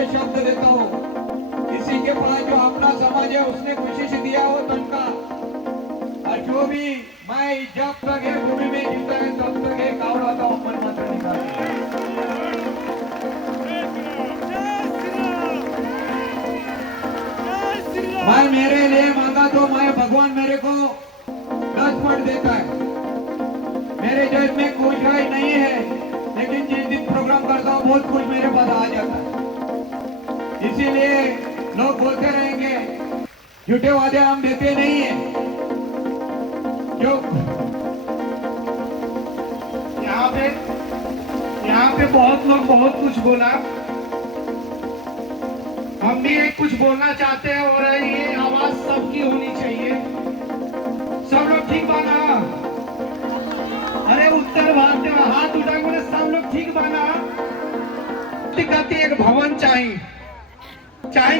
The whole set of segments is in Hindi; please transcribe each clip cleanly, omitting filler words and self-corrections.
से शब्द देता हूँ, किसी के पास जो अपना समाज है उसने खुशी से दिया हो तनका, और जो भी मैं जब तक है भूमि में जीता है तब तक है कावड़ाता हूँ मन मात्र निकाल। मैं मेरे लिए मांगा तो मैं भगवान मेरे को 10 पट देता है। मेरे जेब में कुछ है नहीं है, लेकिन जिस दिन प्रोग्राम करता हूँ बहुत कुछ मेरे पास आ जाता है। इसीलिए लोग बोलते रहेंगे झूठे वादे हम देते नहीं है। जो यहाँ पे बहुत लोग बहुत कुछ बोला, हम भी एक कुछ बोलना चाहते हैं और ये आवाज सबकी होनी चाहिए। सब लोग ठीक बाना? अरे उत्तर भारत में हाथ उठा बोले सब लोग ठीक बाना? गति एक भवन चाहिए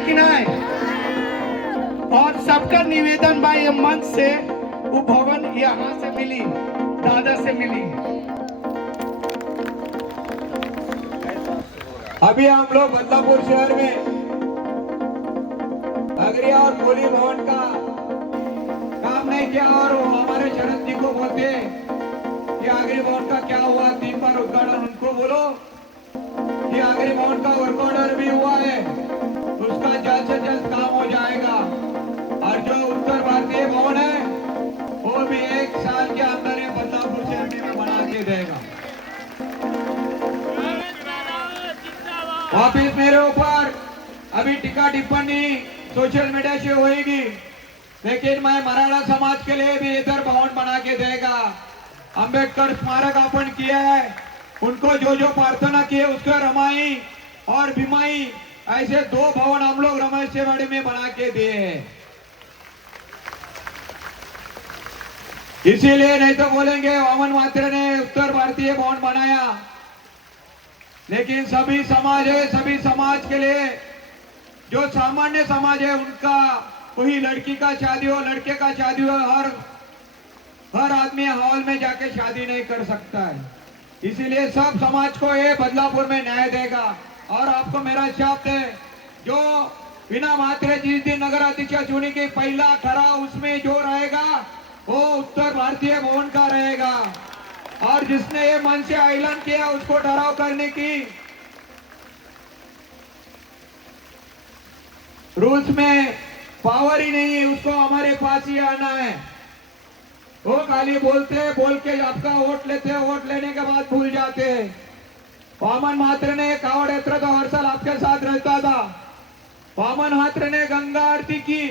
कि नहीं? और सबका निवेदन भाई ये मंच से वो भवन यहाँ से मिली, दादा से मिली। अभी हम लोग बदलापुर शहर में अग्रिया और कोली भवन का काम नहीं किया, और वो हमारे शरद जी को बोलते कि अग्री भवन का क्या हुआ, 3 बार उद्घाटन उनको बोलो कि अग्री भवन का वर्क ऑर्डर भी हुआ है, उसका जल्द से जल्द काम हो जाएगा। और जो उत्तर भारतीय भवन है वो भी 1 साल के अंदर ये बदलापुर शहर में बना के देगा। वापिस मेरे ऊपर अभी टीका टिप्पणी सोशल मीडिया से होगी, लेकिन मैं मराठा समाज के लिए भी इधर भवन बना के देगा। अंबेडकर स्मारक अपन किया है, उनको जो जो प्रार्थना किए उसको रमाई और भीमाई, ऐसे 2 भवन हम लोग रमेश सेवाड़ी में बना के दिए हैं। इसीलिए नहीं तो बोलेंगे वामन मात्रे ने उत्तर भारतीय भवन बनाया, लेकिन सभी समाज है, सभी समाज के लिए जो सामान्य समाज है उनका, कोई लड़की का शादी हो लड़के का शादी हो, हर आदमी हॉल में जाके शादी नहीं कर सकता है। इसीलिए सब समाज को ये बदलापुर में न्याय देगा। और आपको मेरा शब्द है, जो बिना मात्रे जिस दिन नगर अध्यक्ष चुनी की पहला ठहराव उसमें जो रहेगा वो उत्तर भारतीय भवन का रहेगा, और जिसने ये मन से ऐलान किया उसको ठहराव करने की रूल्स में पावर ही नहीं है, उसको हमारे पास ही आना है। वो खाली बोलते बोल के आपका वोट लेते, वोट लेने के बाद भूल जाते। वामन मात्र ने कावड़ यात्रा तो हर साल आपके साथ रहता था। वामन मात्र ने गंगा आरती की,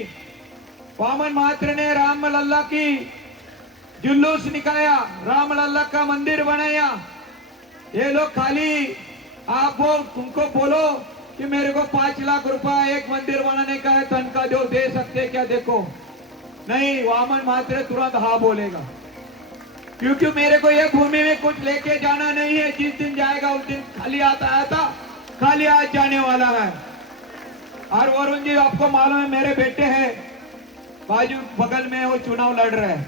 वामन मात्र ने राम लल्ला की जुलूस निकाया, राम लल्ला का मंदिर बनाया। ये लोग खाली आप वो उनको बोलो कि मेरे को 5 लाख रुपया एक मंदिर बनाने का है, तनख्वाह जो दे सकते क्या? देखो नहीं, वामन मात्र तुरंत हाँ बोलेगा, क्योंकि मेरे को ये भूमि में कुछ लेके जाना नहीं है। जिस दिन जाएगा उस दिन खाली आता खाली आज जाने वाला है। और वरुण जी आपको मालूम है मेरे बेटे हैं बाजू बगल में, वो चुनाव लड़ रहे हैं,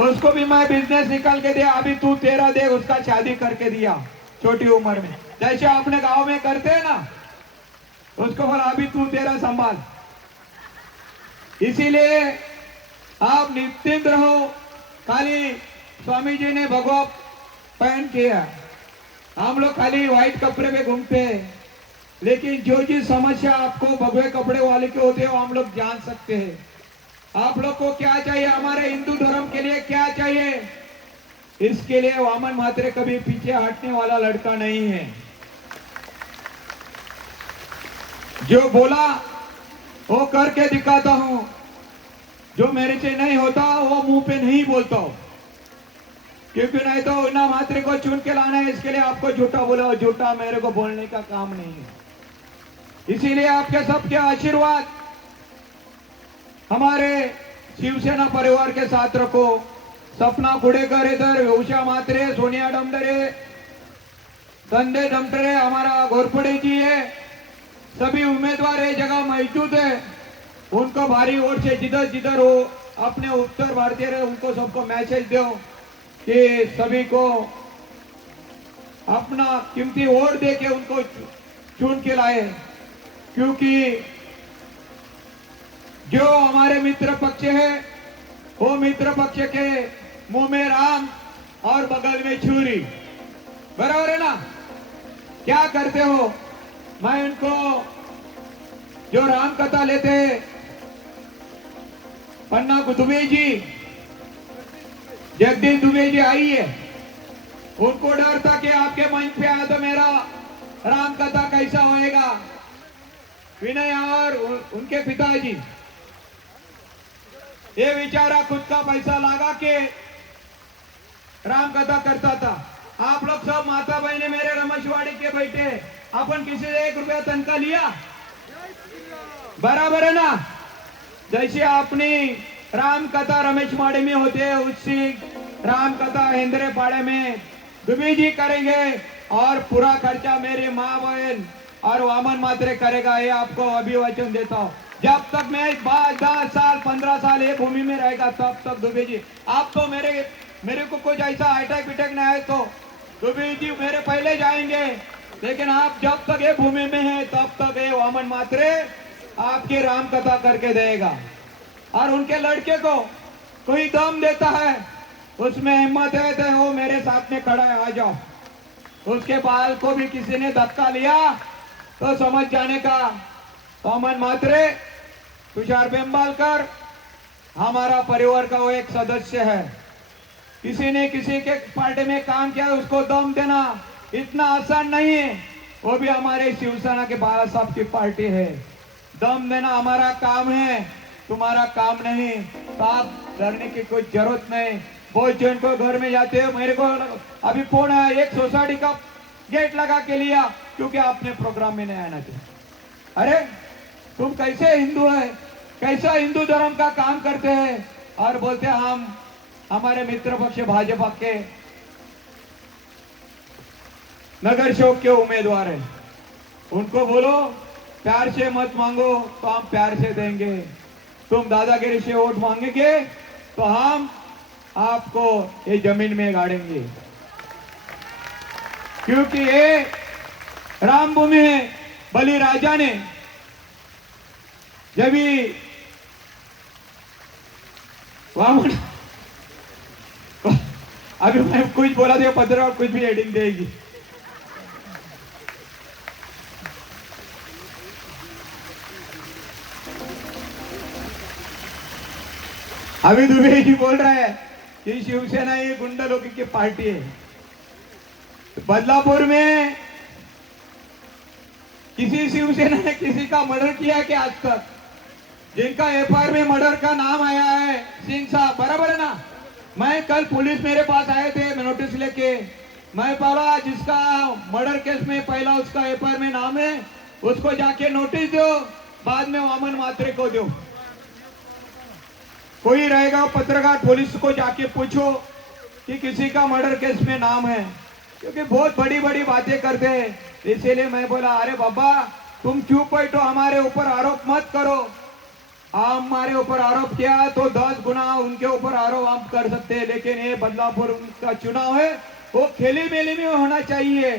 उसको भी मैं बिजनेस निकाल के दिया। अभी तू तेरा दे, उसका शादी करके दिया छोटी उम्र में, जैसे अपने गांव में करते हैं ना, उसको बोला अभी तू तेरा संभाल। इसीलिए आप निश्चिंत रहो। खाली स्वामी जी ने भगवा पहन किया, हम लोग खाली व्हाइट कपड़े में घूमते हैं, लेकिन जो जी समस्या आपको भगवे कपड़े वाले के होते हैं वो हम लोग जान सकते हैं। आप लोग को क्या चाहिए, हमारे हिंदू धर्म के लिए क्या चाहिए, इसके लिए वामन मात्रे कभी पीछे हटने वाला लड़का नहीं है। जो बोला वो करके दिखाता हूं, जो मेरे से नहीं होता वो मुंह पे नहीं बोलता हूं, क्योंकि नहीं तो इना मात्रे को चुन के लाना है, इसके लिए आपको झूठा बोला, और झूठा मेरे को बोलने का काम नहीं है। इसीलिए आपके सबके आशीर्वाद हमारे शिवसेना परिवार के साथ रखो। सपना कुड़ेकर इधर, उषा मात्रे, सोनिया डमडरे, संजय डमडरे, हमारा घोरपड़े जी है, सभी उम्मीदवार ये जगह मौजूद है। उनको भारी वोट से जिधर जिधर हो अपने उत्तर भारतीय रहे उनको सबको मैसेज दो कि सभी को अपना कीमती वोट दे के उनको चुन के लाए, क्योंकि जो हमारे मित्र पक्ष है वो मित्र पक्ष के मुंह में राम और बगल में छुरी, बराबर है ना। क्या करते हो, मैं उनको जो राम कथा लेते पन्ना दुबे जी, जगदीश दुबे जी आई है, उनको डर था कि आपके मंच पे आया तो मेरा राम कथा कैसा होएगा। विनय और उनके पिताजी ये बेचारा खुद का पैसा लगा के राम कथा करता था। आप लोग सब माता बहने मेरे रमेशवाड़ी के बैठे, अपन किसी से 1 रुपया तनख्वाह लिया, बराबर है ना। जैसे अपनी राम कथा रमेशवाड़ी में होते है, उसी राम कथा हिंदरे पाड़े में दुबे जी करेंगे और पूरा खर्चा मेरे माँ बहन और वामन मात्रे करेगा। ये आपको अभी वचन देता हूँ। जब तक मैं 10 साल 15 साल ये भूमि में रहेगा तब तक दुबे जी, आप तो मेरे को कुछ ऐसा अटैक पिटैक नहीं है तो दुबे जी मेरे पहले जाएंगे, लेकिन आप जब तक ये भूमि में है तब तक ये वामन मात्रे आपकी राम कथा करके देगा। और उनके लड़के को कोई दम देता है, उसमें हिम्मत है तो वो मेरे साथ में खड़ा है, आ जाओ। उसके बाल को भी किसी ने धक्का लिया तो समझ जाने का वामन मात्रे तुषार बेंबालकर हमारा परिवार का वो एक सदस्य है। किसी ने किसी के पार्टी में काम किया उसको दम देना इतना आसान नहीं है। वो भी हमारे शिवसेना के बाला साहब की पार्टी है। दम देना हमारा काम है, तुम्हारा काम नहीं। तो आप डरने की कोई जरूरत नहीं। बहुत जन को घर में जाते हो, मेरे को अभी फोन आया, एक सोसाइटी का गेट लगा के लिया क्योंकि आपने प्रोग्राम में नहीं आना चाहिए। अरे तुम कैसे हिंदू है, कैसा हिंदू धर्म का काम करते हैं और बोलते हैं हम हमारे मित्र पक्ष भाजपा के नगर शोक के उम्मीदवार हैं। उनको बोलो प्यार से मत मांगो तो हम प्यार से देंगे, तुम दादागिरी से वोट मांगेंगे तो हम आपको ये जमीन में गाड़ेंगे, क्योंकि ये राम भूमि है। बलि राजा ने जब भी वामन अभी मैं कुछ बोला तो पत्रकार कुछ भी हेडिंग देगी। अभी दुबे जी बोल रहा है कि शिवसेना ये गुंडा लोगों की पार्टी है। बदलापुर में किसी शिवसेना ने किसी का मर्डर किया कि आज तक? जिनका एफआईआर में मर्डर का नाम आया है सिंह साहब, बराबर है ना। मैं कल पुलिस मेरे पास आए थे, मैं नोटिस लेके, मैं बोला जिसका मर्डर केस में पहला उसका एफआईआर में नाम है उसको जाके नोटिस दो, बाद में वामन मात्रे को दो। कोई रहेगा पत्रकार, पुलिस को जाके पूछो कि किसी का मर्डर केस में नाम है, क्योंकि बहुत बड़ी बड़ी बातें करते हैं। इसीलिए मैं बोला अरे बाबा तुम चुप बैठो, हमारे ऊपर आरोप मत करो। हमारे ऊपर आरोप किया तो 10 गुना उनके ऊपर आरोप हम कर सकते हैं, लेकिन ये बदलापुर का चुनाव है वो खेली मेली में होना चाहिए।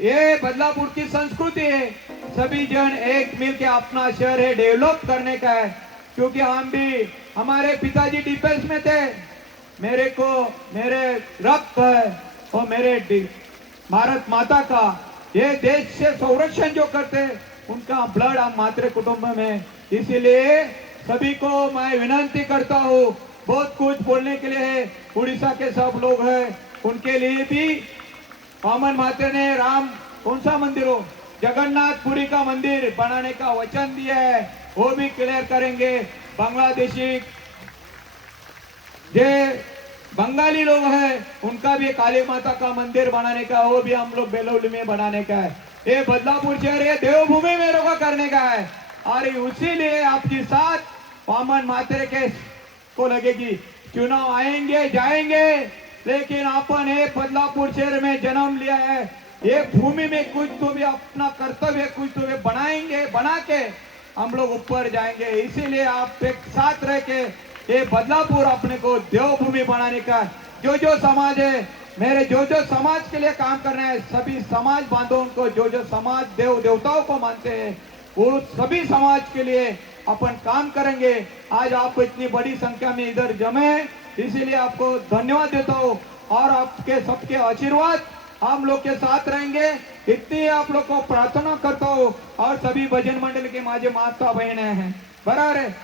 ये बदलापुर की संस्कृति है, सभी जन एक मिल के अपना शहर है डेवलप करने का है। क्योंकि हम भी, हमारे पिताजी डिफेंस में थे, मेरे रक्त है और मेरे भारत माता का ये देश से संरक्षण जो करते उनका ब्लड हम मात्र कुटुंब में। इसीलिए सभी को मैं विनती करता हूँ, बहुत कुछ बोलने के लिए है, उड़ीसा के सब लोग हैं, उनके लिए भी वामन मात्रे ने राम कौन सा मंदिर हो, जगन्नाथपुरी का मंदिर बनाने का वचन दिया है, वो भी क्लियर करेंगे। बांग्लादेशी जो बंगाली लोग हैं उनका भी काली माता का मंदिर बनाने का, वो भी हम लोग बेलौली में बनाने का है। ये बदलापुर शहर ये देवभूमि में रोका करने का है और उसी लिए आपकी साथ वामन मात्रे के को लगेगी। चुनाव आएंगे जाएंगे, लेकिन अपन ये बदलापुर शहर में जन्म लिया है, ये भूमि में कुछ तो भी अपना कर्तव्य कुछ तो भी बनाएंगे, बना के हम लोग ऊपर जाएंगे। इसीलिए आप एक साथ रह के ये बदलापुर अपने को देवभूमि बनाने का, जो समाज है मेरे जो जो समाज के लिए काम करना है, सभी समाज बांधवों को, जो जो समाज देव देवताओं को मानते हैं, वो सभी समाज के लिए अपन काम करेंगे। आज आप इतनी बड़ी संख्या में इधर जमे, इसीलिए आपको धन्यवाद देता हूँ और आपके सबके आशीर्वाद हम लोग के साथ रहेंगे, इतनी आप लोग को प्रार्थना करता हूँ। और सभी भजन मंडल के माझे माता बहने हैं, बराबर है।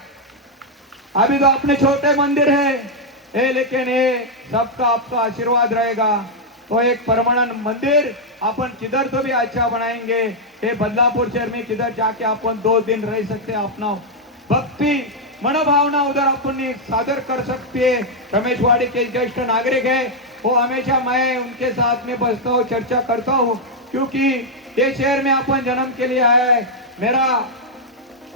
अभी तो अपने छोटे मंदिर है लेकिन ये सबका आपका आशीर्वाद रहेगा तो एक परमानेंट मंदिर अपन किधर तो भी अच्छा बनाएंगे। ये बदलापुर शहर में किधर जाके अपन 2 दिन रह सकते हैं, अपना भक्ति मनोभावना उधर अपन सादर कर सकते हैं। रमेशवाड़ी के ज्येष्ठ नागरिक है, वो हमेशा मैं उनके साथ में बसता हूँ, चर्चा करता हूँ, क्योंकि ये शहर में अपन जन्म के लिए आया है। मेरा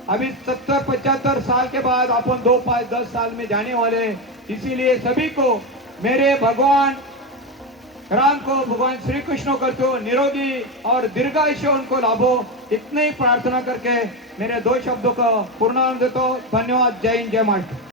अभी 70-75 साल के बाद अपन 2, 5, 10 साल में जाने वाले, इसीलिए सभी को मेरे भगवान राम को, भगवान श्री कृष्ण को तो निरोगी और दीर्घायुष्य उनको लाभो, इतनी ही प्रार्थना करके मेरे 2 शब्दों का पूर्णांत देता हूं। धन्यवाद। जय हिंद, जय महाराष्ट्र।